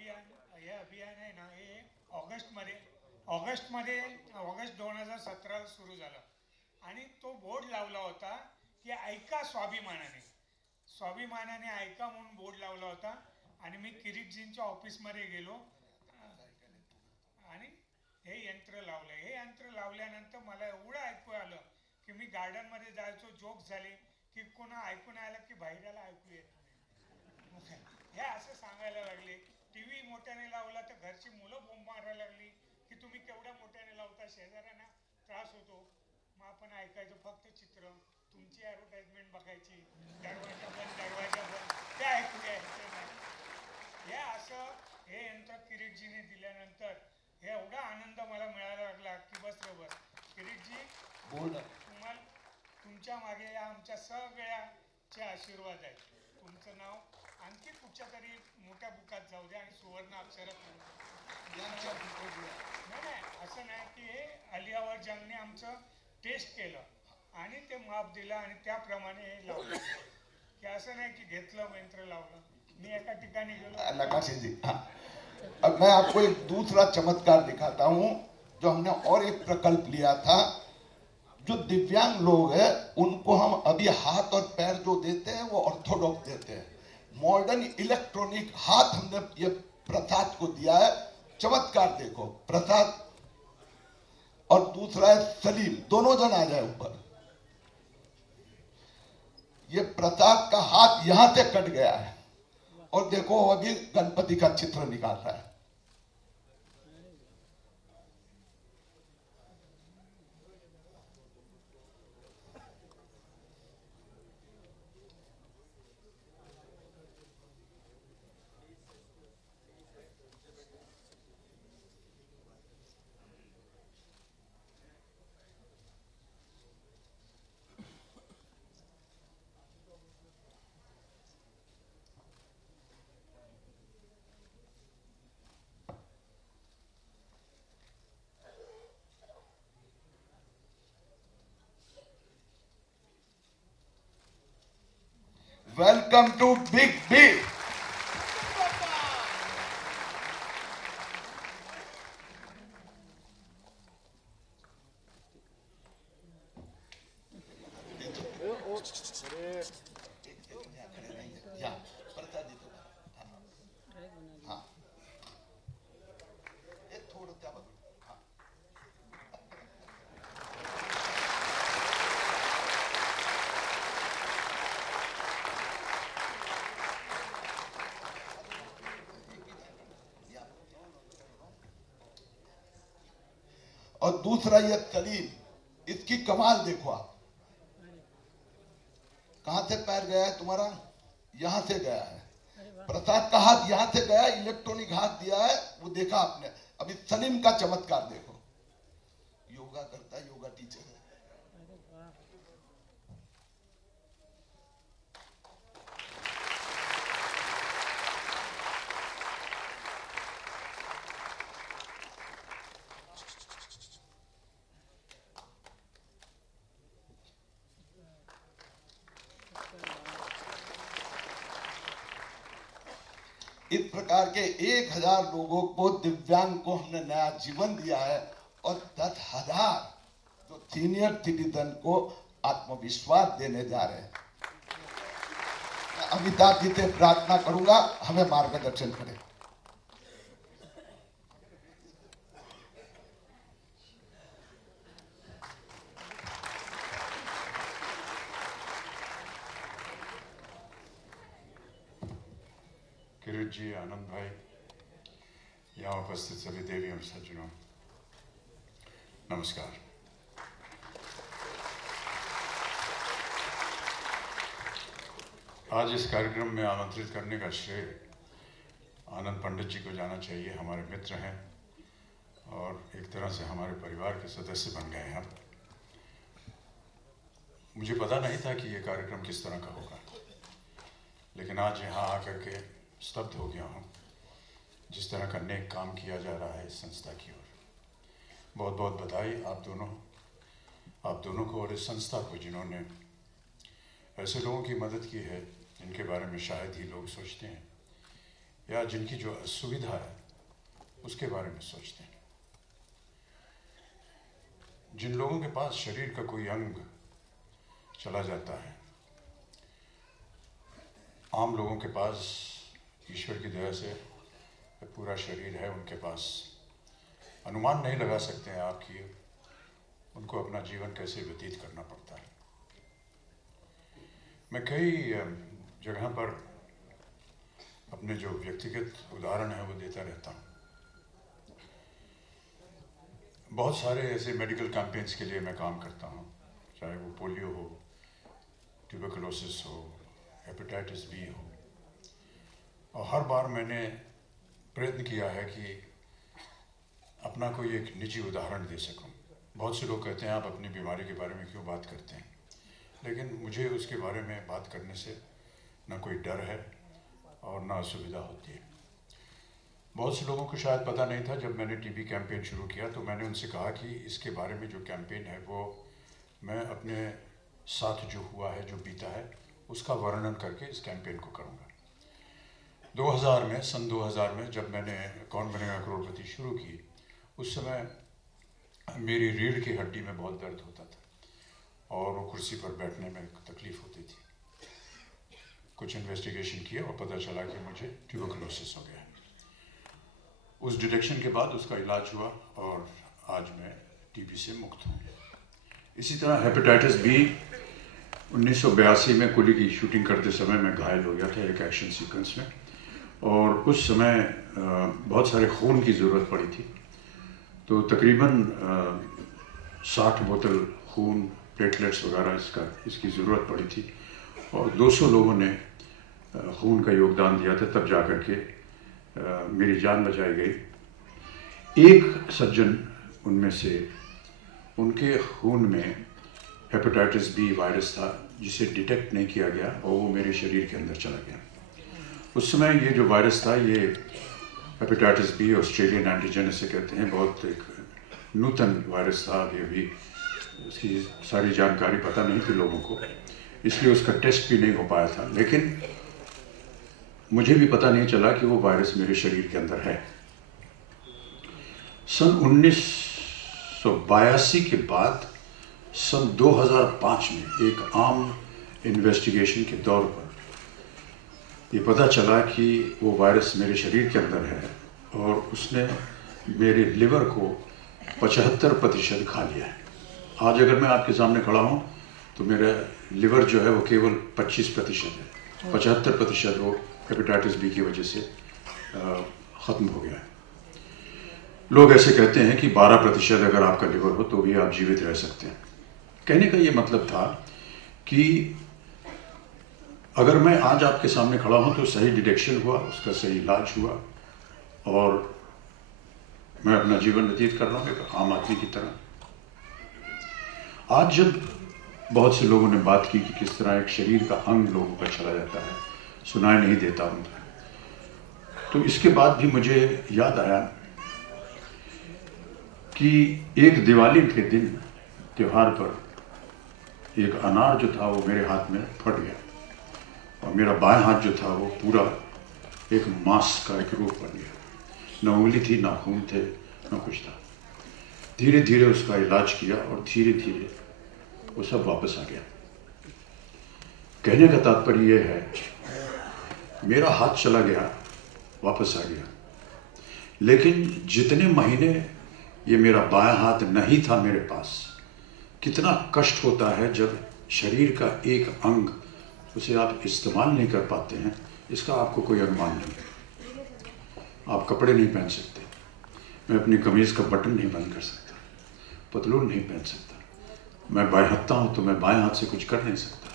अभियान आहे ना, हे ऑगस्ट 2017 सुरू झालं आणि तो बोर्ड लावला होता की ऐका स्वाभिमानाने, स्वाभिमानाने ऐका म्हणून बोर्ड लावला होता. आणि मी किरीटजींच्या ऑफिसमध्ये गेलो आणि हे यंत्र लावलं. हे यंत्र लावल्यानंतर मला एवढं ऐकू आलं की मी गार्डनमध्ये जायचो, जोक झाले की कोणा ऐकून आलं की बाहेरला ऐकू येत नाही. हे असं सांगायला लागले. टीव्ही मोठ्याने लावला तर घरची मुलं बोंब मारायला लागली की तुम्ही केवढ्या मोठ्याने लावता, शेजाऱ्यांना त्रास होतो. मग आपण ऐकायचं फक्त चित्र, तुमची ॲडव्हर्टाइजमेंट बघायची, दरवाजा बंद ते ऐकू यायचं नाही. हे असं हे यंत्र किरीटजीने दिल्यानंतर हे एवढा आनंद मला मिळायला लागला की बस रे बस. किरीटजी, तुम्हाला तुमच्या मागे या आमच्या सगळ्याचे आशीर्वाद आहेत. तुमचं नाव आणखी कुठच्या तरी मोठ्या बुकात जाऊ द्या आणि सुवर्ण अक्षरात नाही, असं नाही की हे अलियावर जंगने आमचं टेस्ट केलं आणि ते माप दिलं आणि त्याप्रमाणे हे लावलं. की असं नाही की घेतलं यंत्र लावलं. मैं एका ठिकाणी गेलो. नकाशे जी, हाँ. अब मैं आपको एक दूसरा चमत्कार दिखाता हूँ जो हमने और एक प्रकल्प लिया था. जो दिव्यांग लोग हैं उनको हम अभी हाथ और पैर जो देते हैं वो ऑर्थोडॉक्स देते हैं. मॉडर्न इलेक्ट्रॉनिक हाथ हमने ये प्रसाद को दिया है. चमत्कार देखो, प्रसाद और दूसरा है सलीम. दोनों जन आ जाए ऊपर. ये प्रसाद का हाथ यहां से कट गया है और देखो अभी गणपति का चित्र निकाल रहा है. Welcome to Big B. और दूसरा ये सलीम, इसकी कमाल देखो आप. कहां से पैर गया है तुम्हारा? यहां से गया है. प्रसाद का हाथ यहां से गया, इलेक्ट्रॉनिक हाथ दिया है, वो देखा आपने. अभी सलीम का चमत्कार देखो. योगा करता है, योगा टीचर है. इस प्रकार के 1000 लोगों को, दिव्यांग को हमने नया जीवन दिया है और 10,000 जो सीनियर सिटीजन को आत्मविश्वास देने जा रहे हैं. अमिताभ जी से प्रार्थना करूंगा हमें मार्गदर्शन करें. किरीट जी, आनंद भाई, यहाँ उपस्थित सभी देवी और सज्जनों, नमस्कार. आज इस कार्यक्रम में आमंत्रित करने का श्रेय आनंद पंडित जी को जाना चाहिए. हमारे मित्र हैं और एक तरह से हमारे परिवार के सदस्य बन गए हैं. मुझे पता नहीं था कि ये कार्यक्रम किस तरह का होगा, लेकिन आज यहाँ आकर के स्तब्ध हो गया हूँ. जिस तरह का नेक काम किया जा रहा है इस संस्था की ओर, बहुत बहुत बधाई आप दोनों को और इस संस्था को, जिन्होंने ऐसे लोगों की मदद की है जिनके बारे में शायद ही लोग सोचते हैं. या जिनकी जो असुविधा है उसके बारे में सोचते हैं। जिन लोगों के पास शरीर का कोई अंग चला जाता है, आम लोगों के पास ईश्वर की दया से पूरा शरीर है, उनके पास अनुमान नहीं लगा सकते हैं आप कि उनको अपना जीवन कैसे व्यतीत करना पड़ता है। मैं कई जगह पर अपने जो व्यक्तिगत उदाहरण है वो देता रहता हूँ। बहुत सारे ऐसे मेडिकल कैंपेन्स के लिए मैं काम करता हूँ, चाहे वो पोलियो हो, ट्यूबरकुलोसिस हो, हेपेटाइटिस बी हो, और हर बार मैंने प्रयत्न किया है कि अपना कोई एक निजी उदाहरण दे सकूं। बहुत से लोग कहते हैं आप अपनी बीमारी के बारे में क्यों बात करते हैं, लेकिन मुझे उसके बारे में बात करने से ना कोई डर है और ना असुविधा होती है। बहुत से लोगों को शायद पता नहीं था, जब मैंने टीबी कैंपेन शुरू किया तो मैंने उनसे कहा कि इसके बारे में जो कैंपेन है वो मैं अपने साथ जो हुआ है, जो बीता है, उसका वर्णन करके इस कैंपेन को करूँगा। 2000 में, सन 2000 में जब मैंने कौन बनेगा करोड़पति शुरू की, उस समय मेरी रीढ़ की हड्डी में बहुत दर्द होता था और वो कुर्सी पर बैठने में तकलीफ होती थी। कुछ इन्वेस्टिगेशन किया और पता चला कि मुझे ट्यूबरकुलोसिस हो गया। उस डिटेक्शन के बाद उसका इलाज हुआ और आज मैं टीबी से मुक्त हूँ। इसी तरह हेपेटाइटिस बी 1982 में कुली की शूटिंग करते समय मैं घायल हो गया था एक एक्शन सीक्वेंस में, और उस समय बहुत सारे खून की ज़रूरत पड़ी थी। तो तकरीबन 60 बोतल खून, प्लेटलेट्स वगैरह इसकी ज़रूरत पड़ी थी, और 200 लोगों ने खून का योगदान दिया था, तब जा कर के मेरी जान बचाई गई। एक सज्जन उनमें से, उनके खून में हेपेटाइटिस बी वायरस था जिसे डिटेक्ट नहीं किया गया और वो मेरे शरीर के अंदर चला गया। उस समय ये जो वायरस था, ये हेपेटाइटिस बी ऑस्ट्रेलियन एंटीजन इसे कहते हैं, बहुत एक नूतन वायरस था। अभी उसकी सारी जानकारी पता नहीं थी लोगों को, इसलिए उसका टेस्ट भी नहीं हो पाया था। लेकिन मुझे भी पता नहीं चला कि वो वायरस मेरे शरीर के अंदर है। सन 1982 के बाद सन 2005 में एक आम इन्वेस्टिगेशन के दौर पर ये पता चला कि वो वायरस मेरे शरीर के अंदर है और उसने मेरे लिवर को 75% खा लिया है। आज अगर मैं आपके सामने खड़ा हूँ तो मेरा लिवर जो है वो केवल 25% है, 75% वो हेपेटाइटिस बी की वजह से ख़त्म हो गया है। लोग ऐसे कहते हैं कि 12% अगर आपका लिवर हो तो भी आप जीवित रह सकते हैं। कहने का ये मतलब था कि अगर मैं आज आपके सामने खड़ा हूं तो सही डिटेक्शन हुआ, उसका सही इलाज हुआ और मैं अपना जीवन व्यतीत कर रहा हूँ एक आम आदमी की तरह। आज जब बहुत से लोगों ने बात की कि किस तरह एक शरीर का अंग लोगों का चला जाता है, सुनाई नहीं देता उनका, तो इसके बाद भी मुझे याद आया कि एक दिवाली के दिन त्योहार पर एक अनार जो था वो मेरे हाथ में फट गया और मेरा बाएं हाथ जो था वो पूरा एक मांस का एक रूप बन गया। न उंगली थी, ना खून थे, ना कुछ था। धीरे धीरे उसका इलाज किया और धीरे धीरे वो सब वापस आ गया। कहने का तात्पर्य यह है, मेरा हाथ चला गया, वापस आ गया, लेकिन जितने महीने ये मेरा बायां हाथ नहीं था मेरे पास, कितना कष्ट होता है जब शरीर का एक अंग उसे आप इस्तेमाल नहीं कर पाते हैं, इसका आपको कोई अनुमान नहीं। आप कपड़े नहीं पहन सकते, मैं अपनी कमीज़ का बटन नहीं बंद कर सकता, पतलून नहीं पहन सकता, मैं बाएं हत्ता हूँ तो मैं बाएं हाथ से कुछ कर नहीं सकता।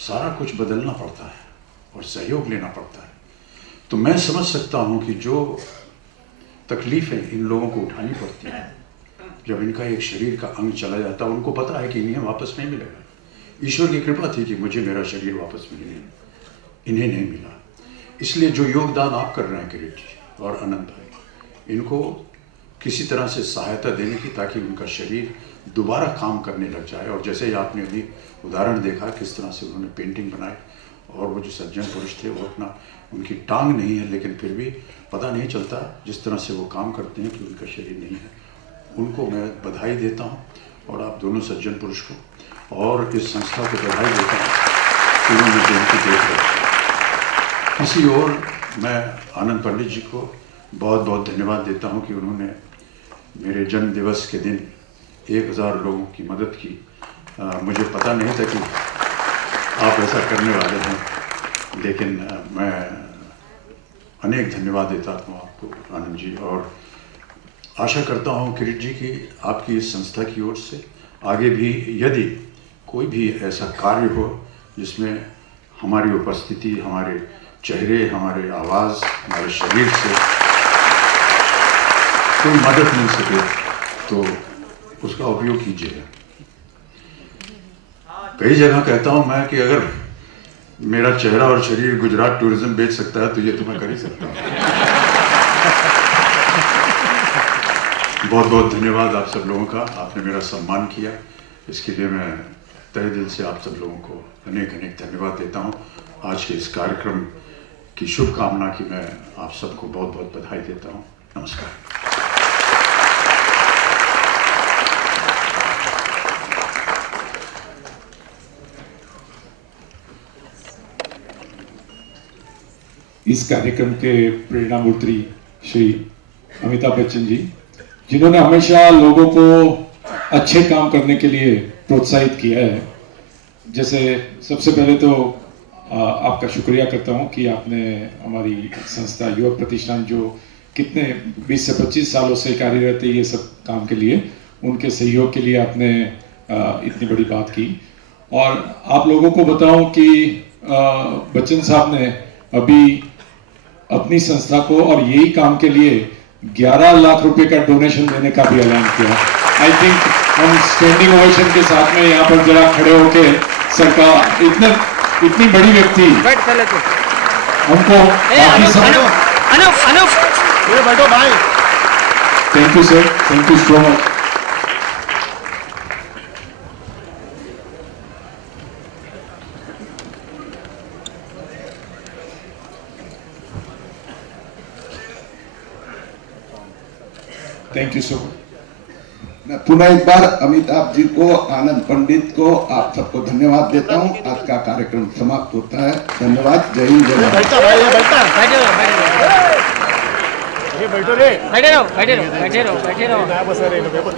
सारा कुछ बदलना पड़ता है और सहयोग लेना पड़ता है। तो मैं समझ सकता हूँ कि जो तकलीफ़ें इन लोगों को उठानी पड़ती हैं जब इनका एक शरीर का अंग चला जाता है, उनको पता है कि इन्हें वापस नहीं मिलेगा। ईश्वर की कृपा थी कि मुझे मेरा शरीर वापस मिल गया, इन्हें नहीं मिला। इसलिए जो योगदान आप कर रहे हैं किरीट जी और अनंत भाई, इनको किसी तरह से सहायता देने की, ताकि उनका शरीर दोबारा काम करने लग जाए। और जैसे ही आपने अभी उदाहरण देखा किस तरह से उन्होंने पेंटिंग बनाई और वो जो सज्जन पुरुष थे वो अपना उनकी टांग नहीं है, लेकिन फिर भी पता नहीं चलता जिस तरह से वो काम करते हैं कि उनका शरीर नहीं है। उनको मैं बधाई देता हूँ और आप दोनों सज्जन पुरुष को और इस संस्था को बधाई देता हूँ कि उन्होंने जयंती देख रखी। किसी और मैं आनंद पंडित जी को बहुत बहुत धन्यवाद देता हूँ कि उन्होंने मेरे जन्म दिवस के दिन 1000 लोगों की मदद की। मुझे पता नहीं था कि आप ऐसा करने वाले हैं, लेकिन मैं अनेक धन्यवाद देता हूँ आपको आनंद जी, और आशा करता हूँ किरीट जी की आपकी इस संस्था की ओर से आगे भी यदि कोई भी ऐसा कार्य हो जिसमें हमारी उपस्थिति, हमारे चेहरे, हमारे आवाज़, हमारे शरीर से कोई मदद मिल सके तो उसका उपयोग कीजिए। कई जगह कहता हूं मैं कि अगर मेरा चेहरा और शरीर गुजरात टूरिज्म बेच सकता है तो ये तो मैं कर ही सकता हूं। बहुत बहुत धन्यवाद आप सब लोगों का, आपने मेरा सम्मान किया, इसके लिए मैं तहे दिल से आप सब लोगों को अनेक अनेक धन्यवाद देता हूं। आज के इस कार्यक्रम की शुभकामना की मैं आप सबको बहुत बहुत बधाई देता हूं। नमस्कार। इस कार्यक्रम के प्रेरणा मूर्ति श्री अमिताभ बच्चन जी, जिन्होंने हमेशा लोगों को अच्छे काम करने के लिए प्रोत्साहित किया है। जैसे सबसे पहले तो आपका शुक्रिया करता हूं कि आपने हमारी संस्था युवक प्रतिष्ठान जो कितने 20 से 25 सालों से कार्यरत है ये सब काम के लिए, उनके सहयोग के लिए आपने इतनी बड़ी बात की। और आप लोगों को बताऊं कि बच्चन साहब ने अभी अपनी संस्था को और यही काम के लिए 11 लाख रुपए का डोनेशन देने का भी ऐलान किया। आई थिंक हम स्टैंडिंग ओवेशन के साथ में यहाँ पर जरा खड़े होके सरकार इतनी बड़ी व्यक्ति हमको thank you sir, thank you so much. Thank you so much. मैं पुनः एक बार अमिताभ जी को, आनंद पंडित को, आप सबको धन्यवाद देता हूं। आज का कार्यक्रम समाप्त होता है। धन्यवाद। जय हिंद, जय भारत। बैठे रहो।